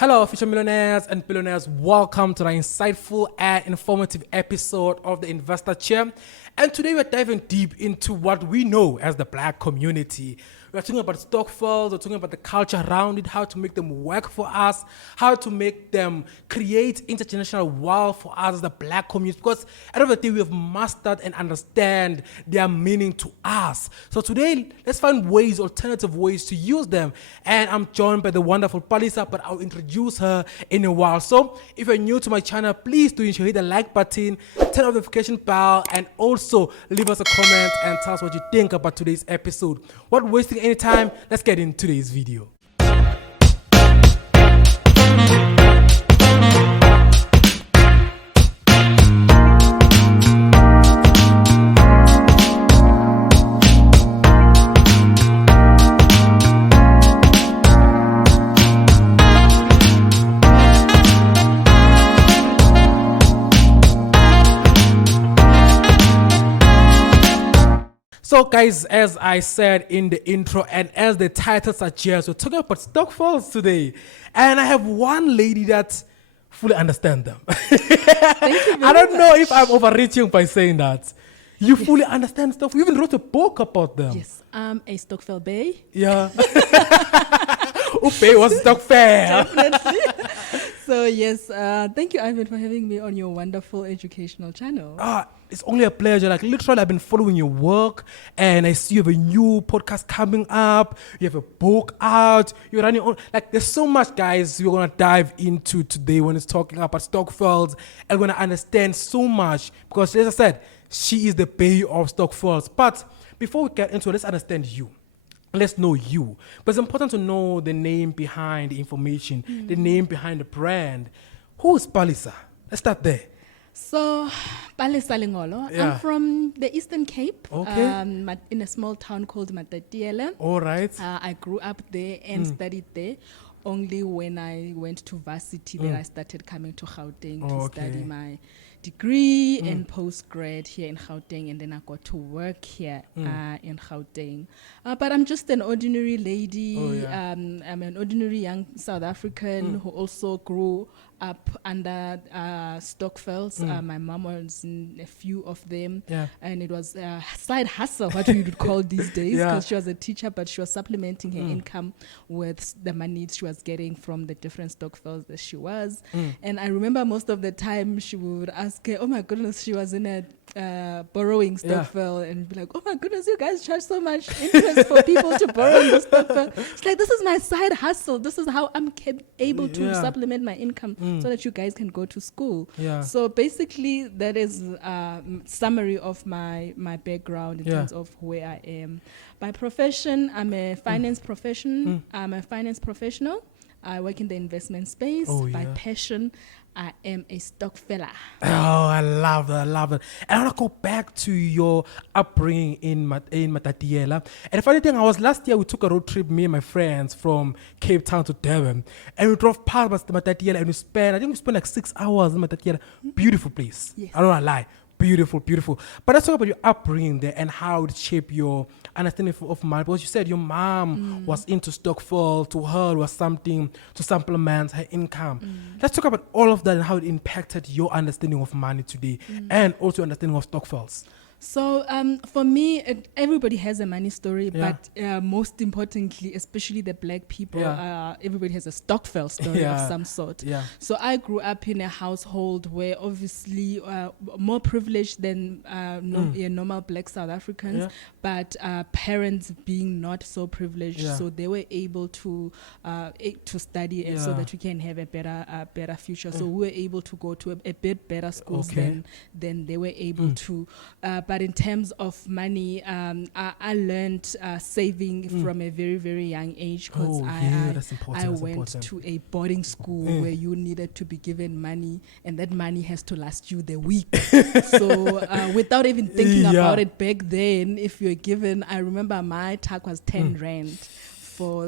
Hello, future millionaires and billionaires. Welcome to the insightful and informative episode of the Investor Chair. And today we're diving deep into what we know as the Black community. We're talking about Stokvels, we're talking about the culture around it, how to make them work for us, how to make them create intergenerational wealth for us as the Black community. Because at the end of the day, we have mastered and understand their meaning to us. So today, let's find ways, alternative ways to use them. And I'm joined by the wonderful Palesa, but I'll introduce her in a while. So if you're new to my channel, please do ensure hit the like button, turn on the notification bell, and also leave us a comment and tell us what you think about today's episode. What wasting any time, let's get into today's video. So guys, as I said in the intro and as the title suggests, we're talking about Stokvels today. And I have one lady that fully understands them. Thank you very I don't know much. if I'm overreaching by saying that. You fully understand stuff. You even wrote a book about them. Yes, I'm a Stokvel Bay. Yeah. Upe was Stokvel. Definitely. So yes, thank you, Ivan, for having me on your wonderful educational channel. It's only a pleasure. Like literally, I've been following your work, and I see you have a new podcast coming up. You have a book out. You're running on. Like there's so much, guys. We're gonna dive into today when it's talking about Stokvels, and we're gonna understand so much because, as I said, she is the Bay of Stokvels. But before we get into it, let's understand you. Let's know you. But it's important to know the name behind the information, the name behind the brand. Who is Palesa? Let's start there. So, Palesa Lengolo. Yeah. I'm from the Eastern Cape. Okay. In a small town called Matatiele. All right. I grew up there and studied there. Only when I went to varsity that I started coming to Gauteng to study my degree and postgrad here in Gauteng, and then I got to work here in Gauteng. But I'm just an ordinary lady. I'm an ordinary young South African who also grew up under Stokvels. My mom was in a few of them, and it was a side hustle, what we would call these days, because she was a teacher, but she was supplementing her income with the money she was getting from the different Stokvels that she was. And I remember most of the time she would ask her, oh my goodness, she was in a borrowing Stokvel, and be like, oh my goodness, you guys charge so much interest for people to borrow in the Stokvel. It's like, this is my side hustle. This is how I'm able to supplement my income so that you guys can go to school. So basically, that is a summary of my background in terms of where I am. By profession, I'm a finance profession. I'm a finance professional. I work in the investment space. By passion, I am a Stokveler. Oh, I love that. I love it. And I want to go back to your upbringing in Matatiele. And the funny thing, last year we took a road trip, me and my friends, from Cape Town to Durban. And we drove past Matatiele and we spent like 6 hours in Matatiele. Beautiful place. Yes. I don't want to lie. Beautiful, beautiful. But let's talk about your upbringing there and how it shaped your understanding of money. Because you said your mom was into Stokvels. To her, it was something to supplement her income. Let's talk about all of that and how it impacted your understanding of money today and also understanding of Stokvels. So for me, everybody has a money story, but most importantly, especially the Black people, everybody has a Stokvel story of some sort. So I grew up in a household where obviously more privileged than normal Black South Africans, but parents being not so privileged, so they were able to study so that we can have a better future. So we were able to go to a bit better schools than they were able to. But in terms of money, I learned saving from a very, very young age because I went to a boarding school where you needed to be given money, and that money has to last you the week. So without even thinking about it back then, if you're given, I remember my tag was 10 rand.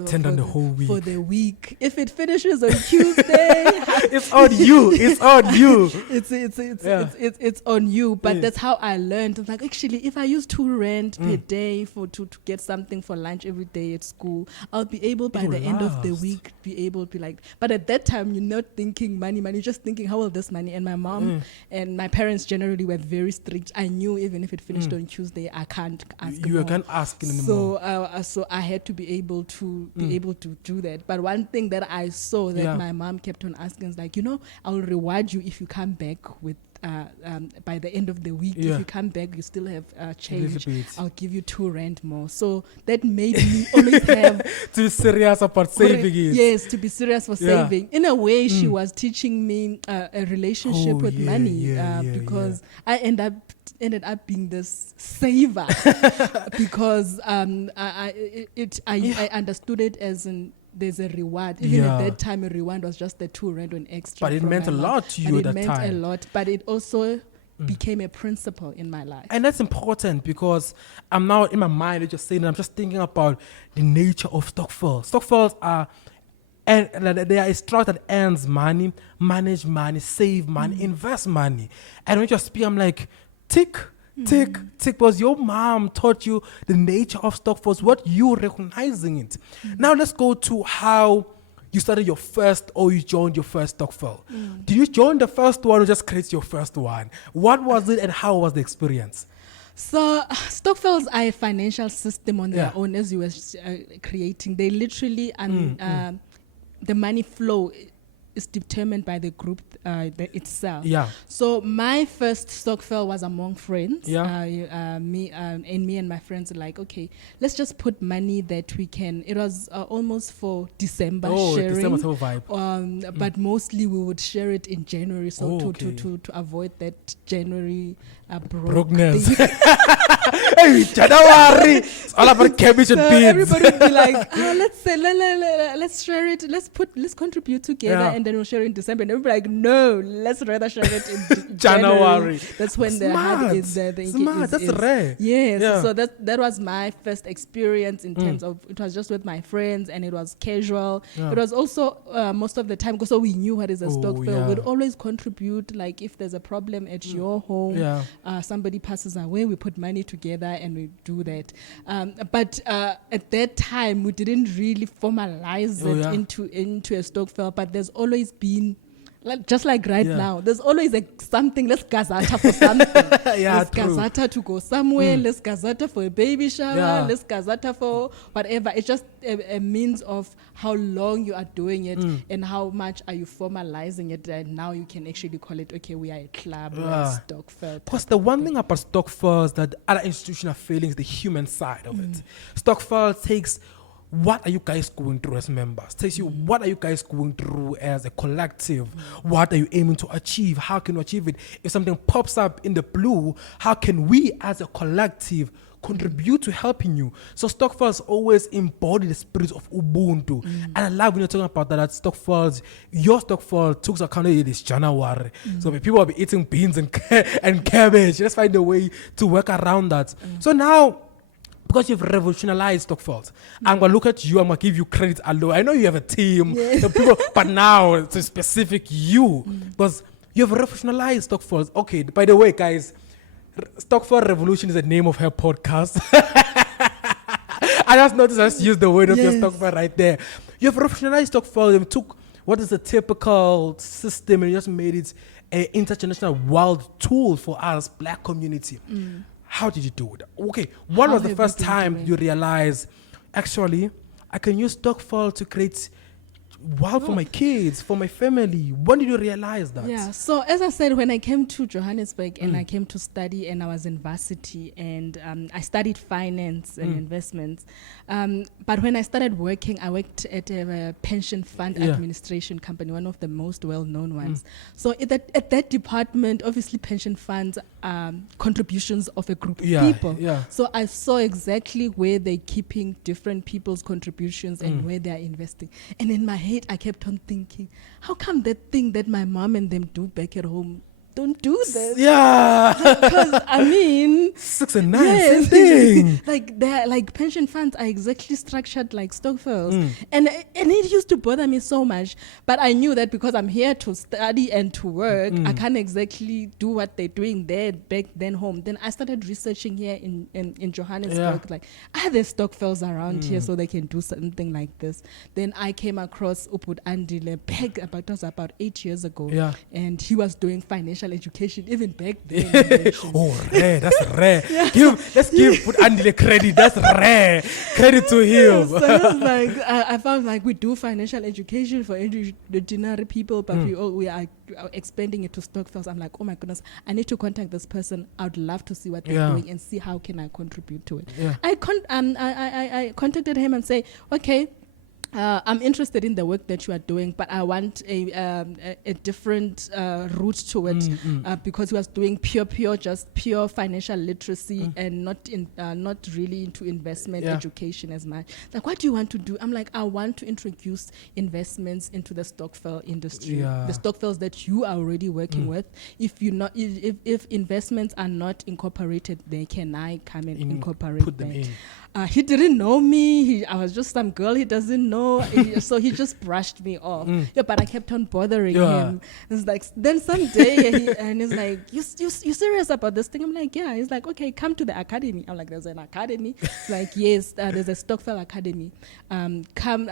Tend the whole week. For the week. If it finishes on Tuesday, it's on you. It's on you. It's on you. But that's how I learned. It's like, actually, if I use R2 per day to get something for lunch every day at school, I'll be able by the end of the week be able to be like. But at that time, you're not thinking money. You're just thinking, how will this money? And my mom and my parents generally were very strict. I knew even if it finished on Tuesday, I can't ask. You can't ask anymore. So I had to be able to do that. But one thing that I saw that my mom kept on asking is like, I'll reward you if you come back with. By the end of the week, if you come back, you still have change. I'll give you R2 more. So that made me always have to be serious about saving it. Yes, to be serious for saving. In a way, she was teaching me a relationship with money because I ended up being this saver because I understood it as there's a reward. Even at that time, a reward was just the R2 on extra. But it meant a lot to you at that time. It meant a lot, but it also became a principle in my life. And that's important because I'm now in my mind, just saying, I'm just thinking about the nature of Stokvels. Stokvels are, and they are a structure that earns money, manage money, save money, invest money. And when you speak, I'm like, tick, because your mom taught you the nature of Stokvels, what you recognizing it. Now let's go to how you started your first, or you joined your first Stokvel. Did you join the first one or just create your first one? What was it and how was the experience? So Stokvels are a financial system on their own, as you were creating. They literally, the money flow is determined by the group itself. So my first Stokvel was among friends. Me and my friends are like, okay, let's just put money that we can. It was almost for December sharing. December whole vibe. But mostly we would share it in January. So to avoid that January brokenness. Hey, January! It's all about cabbage and beans. Everybody would be like, let's share it. Let's contribute together, and then we'll share it in December. And everybody like, no, let's rather share it in January. That's when the heart is there. That's rare. Yes. So that was my first experience in terms of, it was just with my friends and it was casual. It was also most of the time, because we knew what is a Stokvel. We'd always contribute, like if there's a problem at your home, somebody passes away, we put money together and we do that. But at that time, we didn't really formalize it into a Stokvel, but there's always been, just like now, there's always something. Let's gazata for something. Let's gazata to go somewhere. Let's gazata for a baby shower. Let's gazata for whatever. It's just a means of how long you are doing it and how much are you formalizing it. And now you can actually call it, okay, we are a club, we are a Stokvel. Because the one thing about Stokvels that other institutions are failing is the human side of it. Stokvel takes, what are you guys going through as members? Tells you, what are you guys going through as a collective? What are you aiming to achieve? How can you achieve it? If something pops up in the blue, how can we as a collective contribute to helping you? So Stokvels always embody the spirit of Ubuntu. And I love when you're talking about that Stokvels, your Stokvel took account of this January. So people will be eating beans and cabbage. Let's find a way to work around that. So now, because you've revolutionized Stokvels, I'm going to look at you, I'm going to give you credit alone. I know you have a team, people, but now it's a specific you, because you've revolutionized Stokvels. Okay, by the way, guys, Stokvel Revolution is the name of her podcast. I just noticed I just used the word of your Stokvel right there. You've revolutionized Stokvel. You took what is a typical system and you just made it an intergenerational world tool for us, Black community. How did you do it? Okay, what was the first time you realized, actually, I can use Stokvel to create wealth for my kids, for my family? When did you realize that? Yeah, so as I said, when I came to Johannesburg and I came to study and I was in varsity and I studied finance and investments. But when I started working, I worked at a pension fund administration company, one of the most well-known ones. So at that department, obviously pension funds contributions of a group of people. So I saw exactly where they're keeping different people's contributions and where they're investing. And in my head, I kept on thinking, how come that thing that my mom and them do back at home don't do this. Yeah. Because I mean, 6 and 9, same thing. like they're like pension funds are exactly structured like Stokvels, and it used to bother me so much. But I knew that because I'm here to study and to work, I can't exactly do what they're doing there back then home. Then I started researching here in Johannesburg, like are there Stokvels around here so they can do something like this. Then I came across Upud Andile back about, it was about 8 years ago, and he was doing financial education even back then. Oh, rare, that's rare. Let's give Andile credit. That's rare. Credit to him. So it's like I found like we do financial education for the ordinary people, but we are expanding it to Stokvels. I'm like, oh my goodness, I need to contact this person. I would love to see what they're doing and see how can I contribute to it. I contacted him and say, okay, I'm interested in the work that you are doing, but I want a different route to it, because he was doing pure financial literacy and not really into investment education as much. Like, what do you want to do? I'm like, I want to introduce investments into the Stokvel industry, the Stokvels that you are already working with. If investments are not incorporated, then can I come and incorporate put them in? He didn't know me. I was just some girl he doesn't know. So he just brushed me off. But I kept on bothering him. It's like, then someday, and he's like, you serious about this thing? I'm like, yeah. He's like, okay, come to the academy. I'm like, there's an academy? Like, yes, there's a Stokvel academy. Come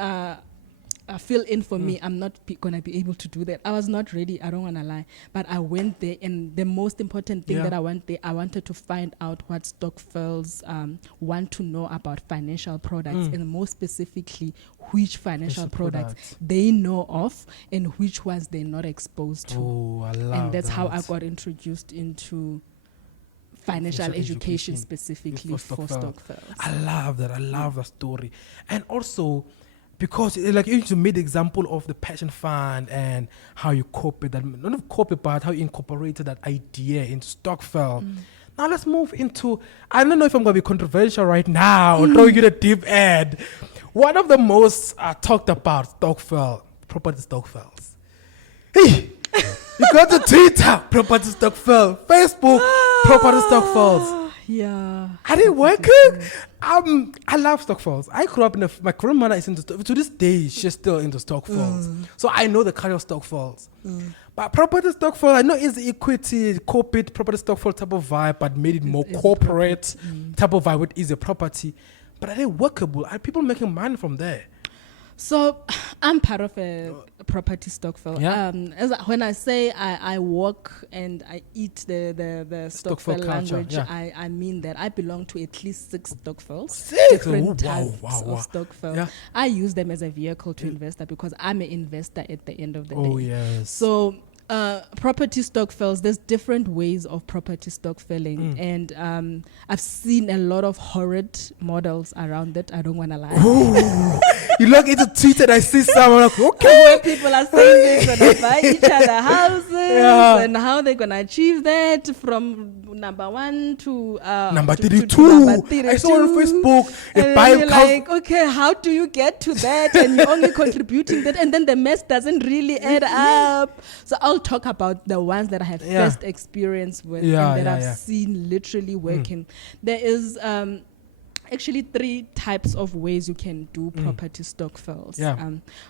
fill in for me. I'm not going to be able to do that. I was not ready. I don't want to lie. But I went there, and the most important thing that I went there, I wanted to find out what Stokvels want to know about financial products, and more specifically, which financial products they know of and which ones they're not exposed to. Oh, I love and that's that. how I got introduced into financial education specifically for Stokvels. I love that. I love that story. And also, because like you made the example of the pension fund and how you copied that, not copied, but how you incorporated that idea into Stokvel. Now let's move into, I don't know if I'm going to be controversial right now or throw you the deep end. One of the most talked about Stokvel, property Stokvels. Hey, you got the Twitter, property Stokvel, Facebook, property Stokvels. Yeah. Are they working? I love Stokvels. I grew up my grandmother is into, to this day, she's still into Stokvels. So I know the kind of Stokvels. But property Stokvel, I know it's equity, corporate property Stokvel type of vibe, but made it more corporate type of vibe with easy property. But are they workable? Are people making money from there? So I'm part of a property Stokvel. When I say I walk and I eat the Stokvel language, I mean that I belong to at least 6 Stokvels, different types of Stokvel. I use them as a vehicle to invest because I'm an investor at the end of the day. Yes. So property Stokvels, there's different ways of property Stokveling, and I've seen a lot of horrid models around it. I don't want to lie. You log into Twitter and I see someone like, okay. Where people are saying they're going to buy each other houses and how they're going to achieve that from number 1 to number 32. To number 32. I saw on Facebook. And you're like, okay, how do you get to that? And you're only contributing that. And then the mess doesn't really add up. So I'll talk about the ones that I have first experience with and that I've seen literally working. There is actually 3 types of ways you can do property Stokvels.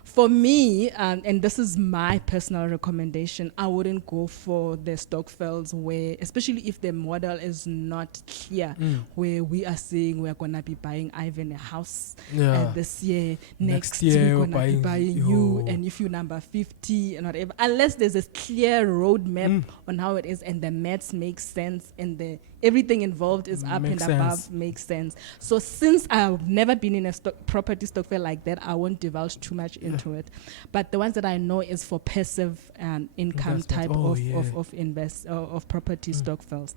For me, and this is my personal recommendation, I wouldn't go for the Stokvels where, especially if the model is not clear, where we are saying we're going to be buying Ivan a house this year, next year we're going to be buying you, and if you're number 50 and whatever, unless there's a clear roadmap on how it is and the maths make sense and everything involved is up and above makes sense. So since I've never been in a property Stokvel like that, I won't divulge too much into it. But the ones that I know is for passive income type of property Stokvels.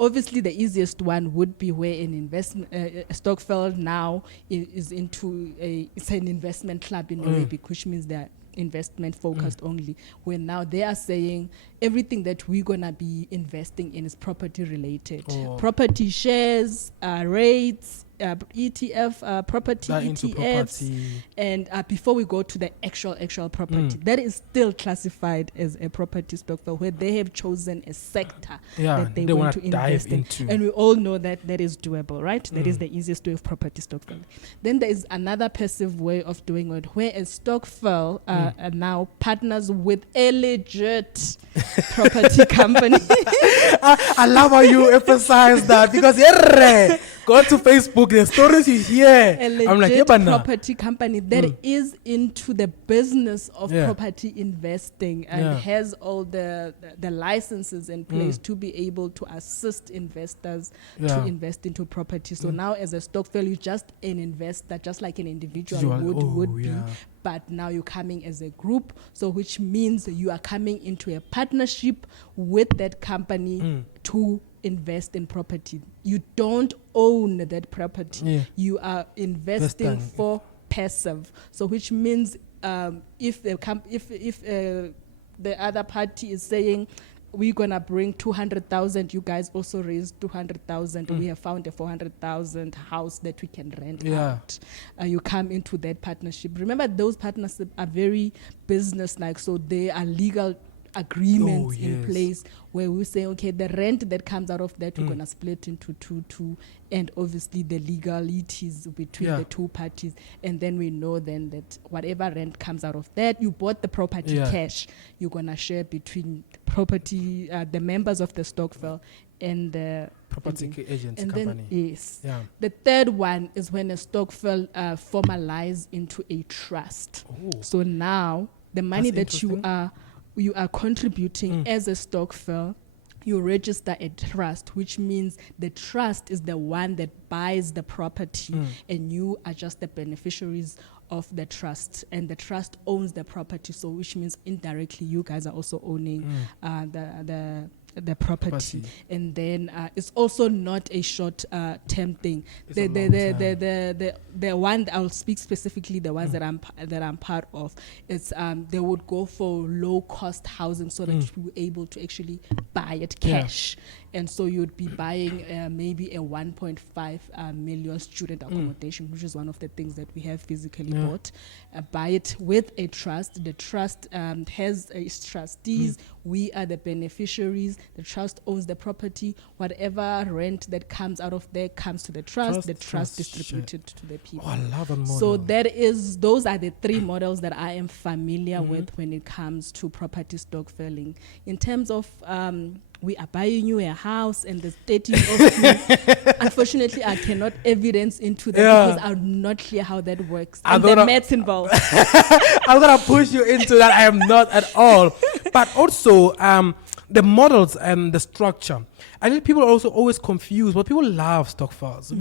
Obviously, the easiest one would be where an investment Stokvel now is into it's an investment club in a way, which means they're investment focused only, where now they are saying everything that we're going to be investing in is property related. Property shares, rates, ETF, property That into ETFs, property. and before we go to the actual property, that is still classified as a property stokvel, where they have chosen a sector that they want to invest in. And we all know that that is doable, right? That is the easiest way of property stokvel. Then there is another passive way of doing it, where a stokvel now partners with a legit property company. I love how you emphasize that, because go to Facebook, the stories you hear. A legit property company that is into the business of property investing and has all the licenses in place to be able to assist investors to invest into property. So now as a stokvel, you're just an investor, just like an individual would be. But now you're coming as a group, so which means you are coming into a partnership with that company to invest in property. You don't own that property. You are investing for passive. So which means if the other party is saying, we're gonna bring 200,000. You guys also raised 200,000. We have found a 400,000 house that we can rent out. You come into that partnership. Remember, those partnerships are very business-like, so they are legal agreements in place where we say, okay, the rent that comes out of that, we're gonna split into two, and obviously the legalities between the two parties, and then we know then that whatever rent comes out of that, you bought the property cash, you're gonna share between property, the members of the stokvel and the property agent company. Then, the third one is when a stokvel formalize into a trust. So now the money that you are contributing as a stokvel, you register a trust, which means the trust is the one that buys the property, and you are just the beneficiaries of the trust, and the trust owns the property. So which means indirectly you guys are also owning the property. And then it's also not a short term thing. The one that I'll speak specifically, the ones that I'm part of, it's they would go for low cost housing so that you were able to actually buy it cash. And so you'd be buying maybe a 1.5 million student accommodation, which is one of the things that we have physically bought. Buy it with a trust. The trust has its trustees. We are the beneficiaries. The trust owns the property. Whatever rent that comes out of there comes to the trust. The trust distributed to the people. I love that model. So those are the three models that I am familiar with when it comes to property stokveling. In terms of we are buying you a house and there's 30 of you. Unfortunately, I cannot evidence into that because I'm not clear how that works. And the maths involved. I'm going to push you into that. I am not at all. But also, the models and the structure. I think people are also always confused, but people love stokvels.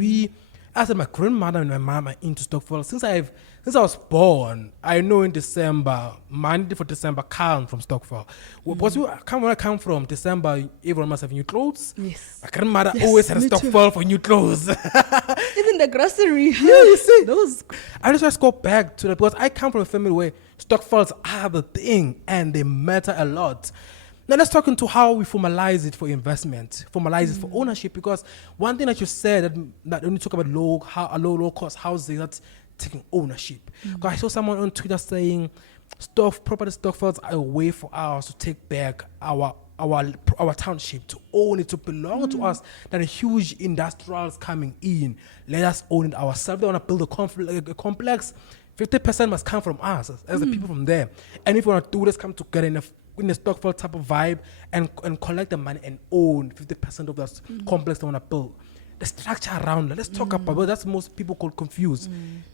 I said my grandmother and my mom are into stokvels. Since I was born, I know in December, Monday for December, come from stokvel. Because when I come from December, everyone must have new clothes. Yes. My grandmother always had a stokvel for new clothes. Even the grocery. Yeah, you see. Those. I just go back to that because I come from a family where stokvels are the thing and they matter a lot. Now let's talk into how we formalize it for investment, formalize it for ownership, because one thing that you said that when you talk about low cost housing, that's taking ownership. Because I saw someone on Twitter saying property stokvels are a way for us to take back our township, to own it, to belong to us. That a huge industrials coming in, let us own it ourselves. They want to build a complex. 50% must come from us as the people from there. And if we want to do this, come together in a stokvel type of vibe and collect the money and own 50% of that complex they want to build. The structure around it. Let's talk about it. That's most people called confused.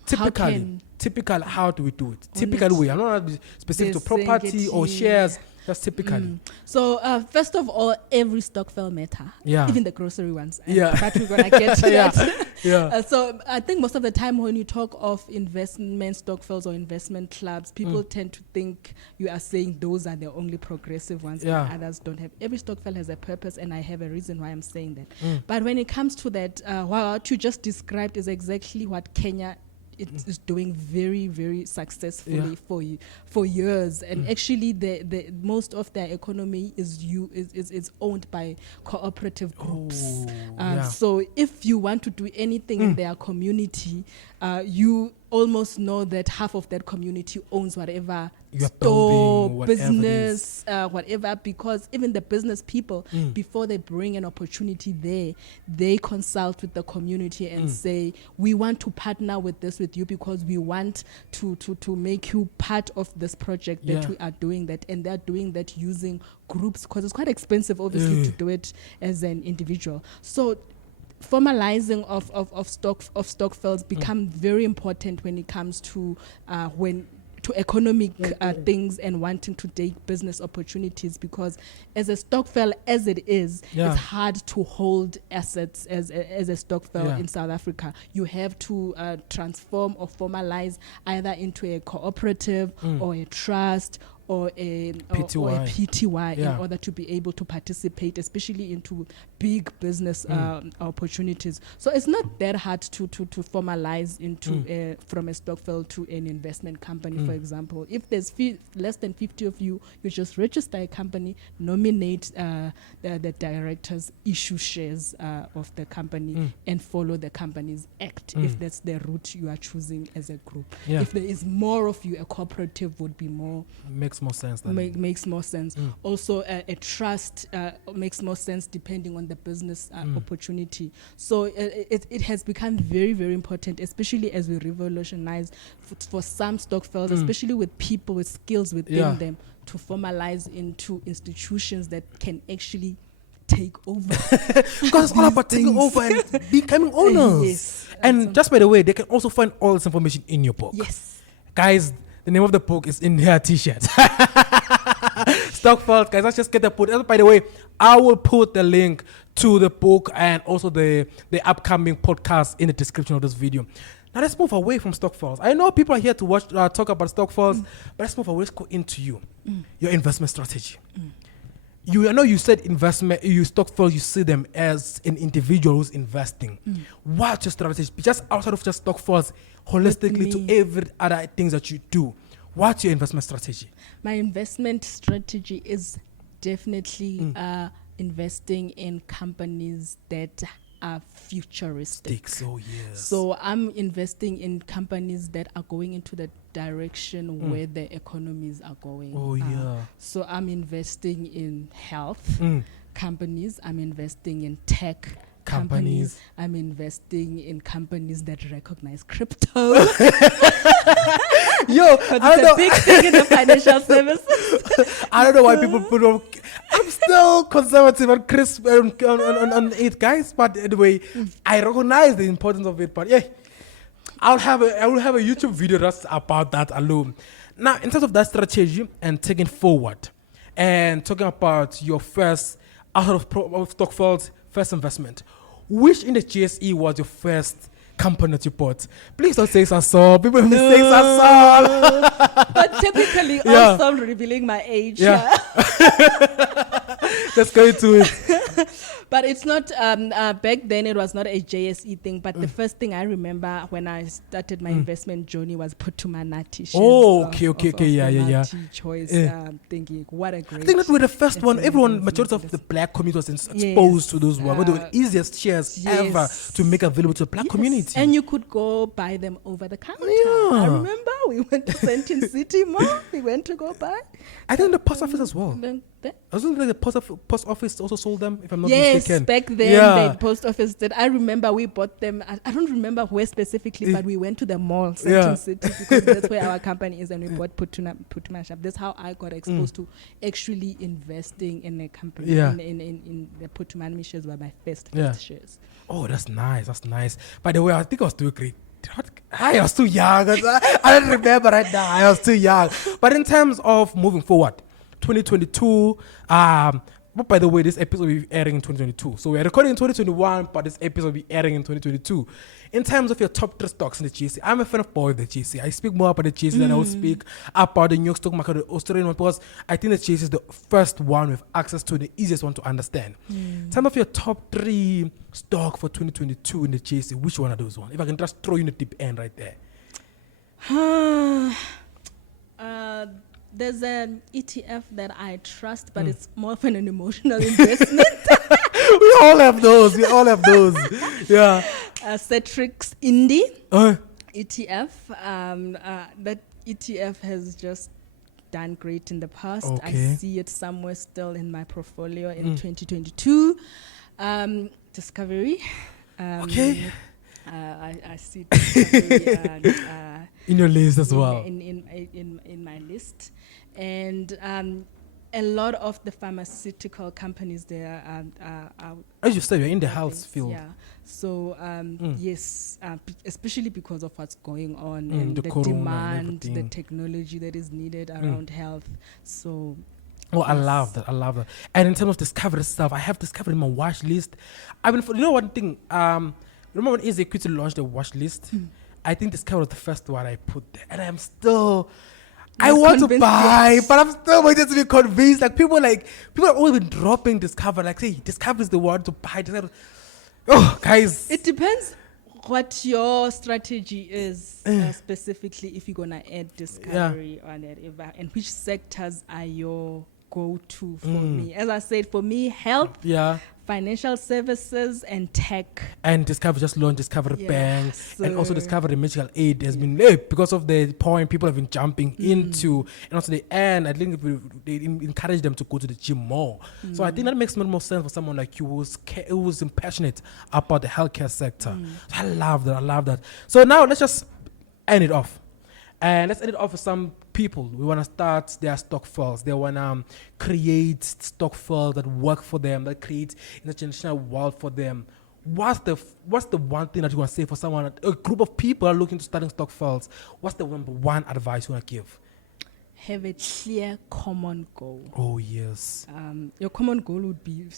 Typically, how do we do it? Typically, way. I'm not specific to property or shares. That's typically. So, first of all, every stokvel matter. Yeah. Even the grocery ones. But we're going to get to that. So, I think most of the time when you talk of investment stokvels or investment clubs, people tend to think you are saying those are the only progressive ones and others don't have. Every stokvel has a purpose, and I have a reason why I'm saying that. But when it comes to that, what you just described is exactly what Kenya it is doing very, very successfully for years. And actually, the most of their economy is owned by cooperative groups. So if you want to do anything in their community, you almost know that half of that community owns whatever store, business, whatever, because even the business people, before they bring an opportunity there, they consult with the community and say, we want to partner with you because we want to make you part of this project that we are doing that. And they're doing that using groups because it's quite expensive, obviously, to do it as an individual. So formalizing of Stokvels become very important when it comes to economic things and wanting to take business opportunities, because as a Stokvel as it is, it's hard to hold assets as a Stokvel in South Africa. You have to transform or formalize either into a cooperative or a trust or a PTY in order to be able to participate, especially into big business opportunities. So it's not that hard to formalize into from a Stokvel to an investment company, for example. If there's less than 50 of you, you just register a company, nominate the directors, issue shares of the company, and follow the company's act, if that's the route you are choosing as a group. If there is more of you, a cooperative would be more... Makes more sense. Makes more sense. Also, a trust makes more sense depending on the business opportunity. So it has become very, very important, especially as we revolutionize for some Stokvels, especially with people with skills within them, to formalize into institutions that can actually take over. Because it's all about taking over and becoming owners. Yes. And just by the way, they can also find all this information in your book. Yes. Guys, the name of the book is in her t-shirt. Stokvels, guys, let's just get the book. By the way, I will put the link to the book and also the upcoming podcast in the description of this video. Now let's move away from Stokvels. I know people are here to watch talk about Stokvels, but let's move away. Let's go into your investment strategy. I know you said investment, you Stokvels, you see them as an individual who's investing. What's your strategy? Just outside of just Stokvels, holistically to every other things that you do. What's your investment strategy? My investment strategy is definitely investing in companies that are futuristic. So I'm investing in companies that are going into the direction where the economies are going. So I'm investing in health companies. I'm investing in tech companies. I'm investing in companies that recognize crypto. Yo, it's a big thing in the financial services. I don't know why people put on. I'm still conservative and crisp on it, guys. But anyway, I recognize the importance of it. But yeah, I will have a YouTube video that's about that alone. Now, in terms of that strategy and taking forward, and talking about your first out of Stokvels first investment, which in the GSE was your first company that you bought? Please don't say Sasol. People say Sasol. But typically, also revealing my age. Let's go into it. But it's not, back then it was not a JSE thing, but the first thing I remember when I started my investment journey was Putumanati shares. Oh, okay, yeah. Choice, thinking, what a great... I think that were the first one, majority of the black community was exposed to those ones. They were the easiest shares ever to make available to the black community. And you could go buy them over the counter. I remember we went to Sentin City Mall, we went to go buy. I think the post office as well. I was thinking like the post office also sold them, if I'm not mistaken. Yes, back then the post office did. I remember we bought them. I don't remember where specifically, but we went to the mall, Sentin City, because that's where our company is, and we bought Putuma Shop. That's how I got exposed to actually investing in a company. In the Putumani shares were my first shares. Oh, that's nice. By the way, I think I was doing great. I was too young. I don't remember right now. I was too young. But in terms of moving forward, 2022, but by the way, this episode will be airing in 2022. So we're recording in 2021, but this episode will be airing in 2022. In terms of your top 3 stocks in the GSE, I'm a fan of the GSE. I speak more about the GSE than I will speak about the New York stock market, the Australian one, because I think the GSE is the first one with access to the easiest one to understand. In terms of your top 3 stock for 2022 in the GSE, which one are those ones? If I can just throw you in the deep end right there. There's an ETF that I trust, but it's more of an emotional investment. We all have those. We all have those. Yeah. Cetrix Indie Uh, ETF. That ETF has just done great in the past. Okay. I see it somewhere still in my portfolio in 2022. Discovery. Okay. I see Discovery In your list as well. in my list, and a lot of the pharmaceutical companies there are As you said, you're in the are health based, field. yeah. So yes, especially because of what's going on Mm, and the the corona and demand, the everything. technology that is needed around health. So Oh, I yes. love that. I love that. And in terms of Discovery stuff, I have Discovery in my watch list. I mean, you know one thing? Remember when Easy Equity launched the watch list? I think Discovery was the first one I put there. And I'm still, I Not want to convinced buy, yet. but I'm still waiting to be convinced. Like people have always been dropping Discovery. Like, say, Discovery is the one to buy. Discovery. Oh, guys. It depends what your strategy is specifically if you're gonna add Discovery on it, and which sectors are your go-to for me. As I said, for me, health, Yeah. financial services, and tech. And Discovery just launched Discovery Yeah, Bank, and also so- Discovery Medical Aid has been because of the point people have been jumping into, and also the end. I think they encourage them to go to the gym more. So I think that makes more sense for someone like you who's passionate about the healthcare sector. So I love that. I love that. So now let's just end it off. And let's end it off with some people. We want to start their Stokvels. They want to create Stokvels that work for them, that create international world for them. What's the one thing that you want to say for someone, a group of people are looking to starting Stokvels? What's the number one advice you want to give? Have a clear common goal. Oh, yes. Your common goal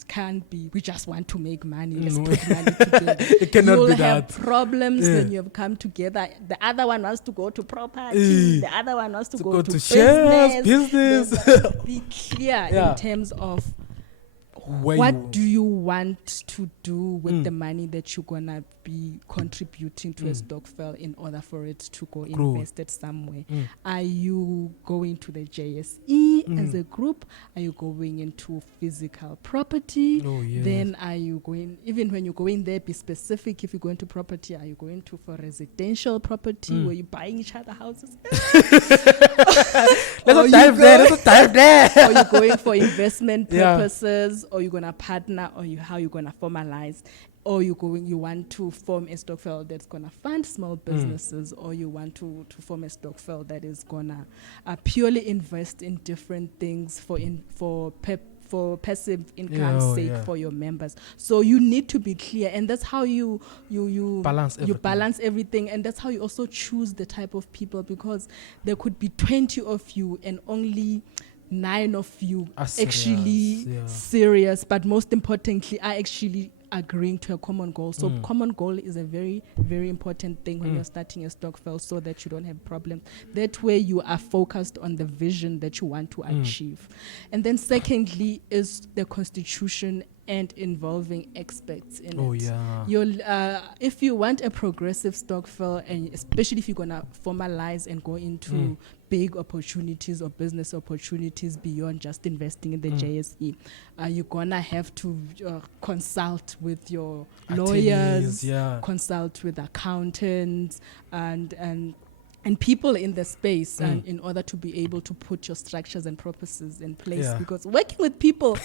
can't be we just want to make money. Let's No. put money together. It cannot You'll be have that. problems Yeah. when you have come together. The other one wants to go to property. The other one wants to go to shares, business. business. Be clear Yeah. in terms of Where what do you want to do with the money that you're gonna be contributing to a Stokvel in order for it to go Grow. invested somewhere? Are you going to the JSE as a group? Are you going into physical property? Oh, yes. Then are you going, even when you go in there, be specific. If you go into property, are you going to for residential property where you're buying each other houses? Let's not dive there. Let's not dive there. Or you're going for investment Yeah. purposes, or you're gonna partner, or how you're gonna formalize, or you want to form a Stokvel that's gonna fund small businesses, or you want to form a Stokvel that is gonna purely invest in different things for passive income sake for your members. So you need to be clear, and that's how you Balance everything. balance everything, and that's how you also choose the type of people, because there could be 20 of you and only 9 of you Are actually serious, yeah. serious, but most importantly are actually agreeing to a common goal. So common goal is a very, very important thing when you're starting a Stokvel, so that you don't have problems. That way you are focused on the vision that you want to achieve. And then secondly is the constitution and involving experts in Oh, it. yeah. If you want a progressive Stokvel, and especially if you're gonna formalize and go into big opportunities or business opportunities beyond just investing in the JSE, you're gonna have to consult with your lawyers, yeah. consult with accountants, and people in the space, and in order to be able to put your structures and purposes in place. Yeah. Because working with people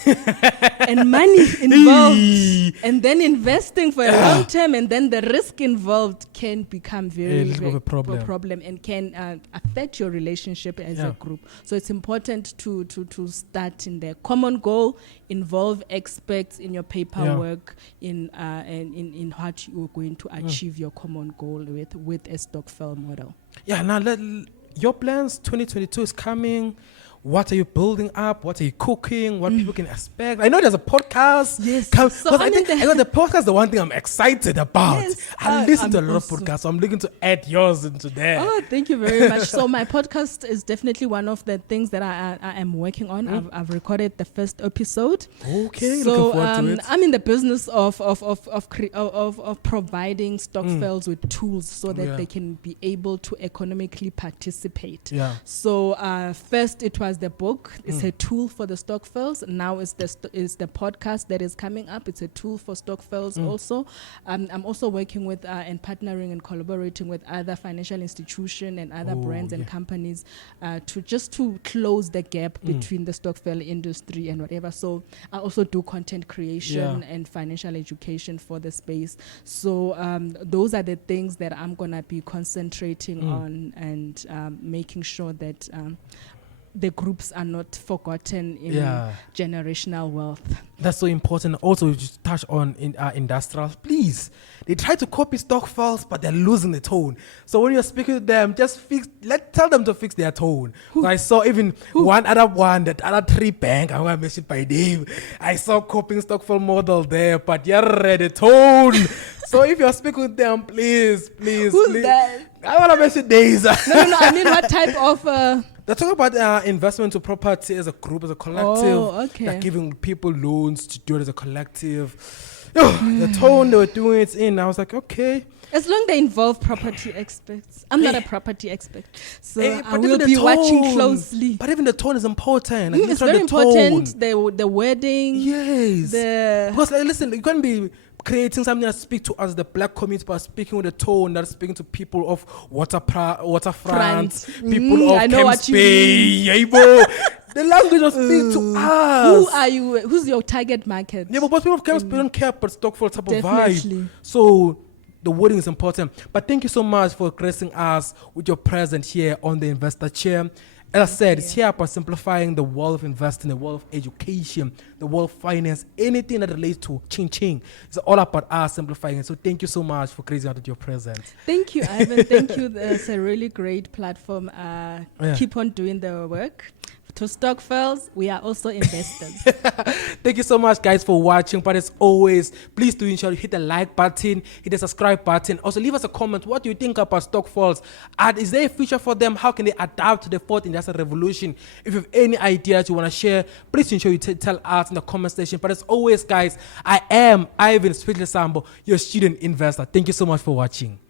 and money involved, and then investing for a long term, and then the risk involved can become very, little bit of a problem. problem, and can affect your relationship as a group. So it's important to start in the common goal, involve experts in your paperwork, in what you're going to achieve your common goal with a Stokvel model. Yeah, now your plans 2022 is coming. what are you building up? What are you cooking? What people can expect? I know there's a podcast. Yes. So I think the podcast is the one thing I'm excited about. Yes. I listen to a lot also. of podcasts, so I'm looking to add yours into there. Oh, thank you very much. So my podcast is definitely one of the things that I am working on. I've recorded the first episode. Okay, So looking forward to it. I'm in the business of providing Stokvels with tools so that they can be able to economically participate. Yeah. So first it was the book. It's a tool for the Stokvels. Now it's the podcast that is coming up. It's a tool for Stokvels also. I'm also working with and partnering and collaborating with other financial institutions and other brands and companies to close the gap between the Stokvel industry and whatever. So I also do content creation and financial education for the space. So those are the things that I'm gonna be concentrating on and making sure that the groups are not forgotten in generational wealth. That's so important. Also, just touch on industrials. Please, they try to copy Stokvels, but they're losing the tone. So when you're speaking to them, just tell them to fix their tone. So I saw even that other tree bank, I'm gonna mention by name. I saw copying Stokvel model there, but the tone. So if you're speaking with them, please. Who's that? I wanna mention names. No. I mean, what type of? They're talking about investment to property as a group, as a collective. Oh, okay. They're giving people loans to do it as a collective. The tone they were doing it in, I was like, okay. As long as they involve property experts. I'm not a property expert, so I but will even be the watching tone- closely. But even the tone is important. Like, It's literally very the tone. important. The wording. Yes. The Because listen, you can't be creating something that speaks to us, the black community, but speaking with a tone that's speaking to people of waterfront, people of I know what Camps you Bay, Yabo. The language will speak to us. Who are you? Who's your target market? Yeah, but most people of Camps Bay don't care about Stokvel type of Definitely. vibe. So the wording is important. But thank you so much for gracing us with your presence here on the Investor Chair. As I said, it's here about simplifying the world of investing, the world of education, the world of finance, anything that relates to ching. It's all about us simplifying it. So thank you so much for gracing us with your presence. Thank you, Ivan. Thank you. It's a really great platform. Keep on doing the work. To Stokvels, we are also investors. Thank you so much, guys, for watching. But as always, please do ensure you hit the like button, hit the subscribe button. Also, leave us a comment. What do you think about Stokvels? Is there a future for them? How can they adapt to the fourth industrial revolution? If you have any ideas you want to share, please ensure you tell us in the comment section. But as always, guys, I am Ivan Sambo, your student investor. Thank you so much for watching.